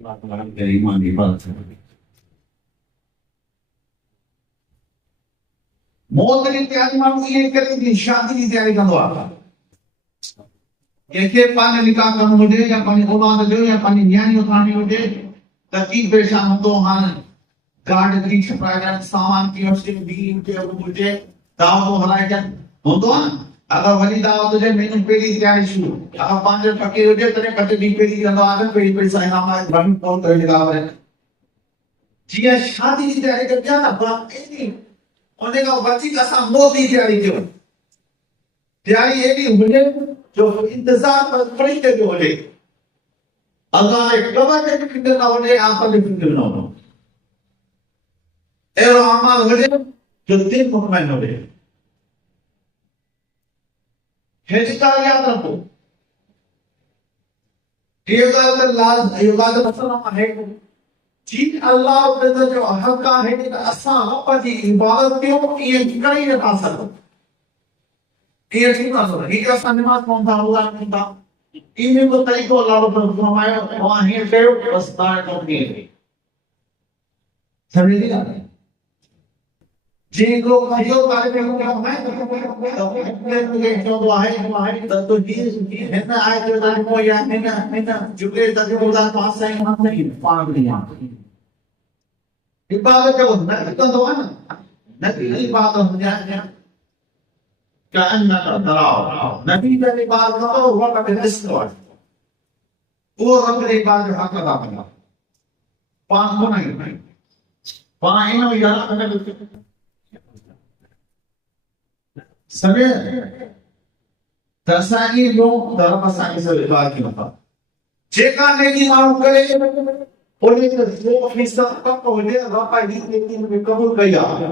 ईमान की बात है। मौत की तैयारी माण्हू ईअं करे थी, शादी की तैयारी कंदो आहे। कंहिंखे पंहिंजो निकाह करणो हुजे या पंहिंजी औलाद जो या पंहिंजी नियाणी उथारणी हुजे त की परेशान हूंदो। हाणे गार्ड थी छपाइजनि, सामान की वठी बीन के हुजे, दावतूं हलाइजनि, हूंदो आहे न। अगर वॾी दावत हुजे महीनो पहिरीं तैयारी शुरू, अगर पंहिंजो फ़क़ीर हुजे तॾहिं 5 ॾींहं पहिरीं कंदो आहे त पहिरीं पहिरीं साईं राम इब्राहिम फोन करे लॻा वञे। जीअं शादी जी तैयारी कबी आहे न, बस उन खां वधीक असां मौत जी तैयारी कयूं। तैयारी एॾी हुजे जो इंतज़ार पर फ़रिश्ते जो हुजे। अल्लाह जे क़बर ते बि फिक्र न हुजे, आख़िरत जी फिक्र न हुजे। अहिड़ो अमाल हुजे जो दिलि मुतमइन हुजे। हेॾी ॻाल्हि यादि रखो, इहो ॻाल्हि त मसइलो आहे जी। अल्लाह जो हक़ आहे त असां रब जी इबादत कयूं, ईअं करे ई नथा सघूं। ईअं थी नथो सघे। हीअ असां निमाज़ पढ़ूं था, रोज़ा रखूं था, इन जो तरीक़ो अल्लाह रब फरमायो तव्हां हीअं कयो बसि तव्हांजो कमु कीअं थिए। समझी ॻाल्हि? जिन लोग इहो कार्यक्रम चवंदो आहे त तुंहिंजी हिन आयत जो तर्जुमो या हिन जुमिले जो तर्जुमो पास साईं पाण बि ॾियां। इबादत जो न कंदो आहे न, नबी जी इबादत हुजे كأنك تراه नबी जी इबादत कंदो उहो रब ॾिसंदो आहे, उहो रब जी इबादत हक़ अदा कंदा। पाण कोन आहियूं, पाण इन यादि समय त असांजी लोग त रब असांखे सभु इबादत कयूं था। जेका नेकी माण्हू करे उन जो 100% पक हुजे रब जी नेकी में क़बूल कई आहे।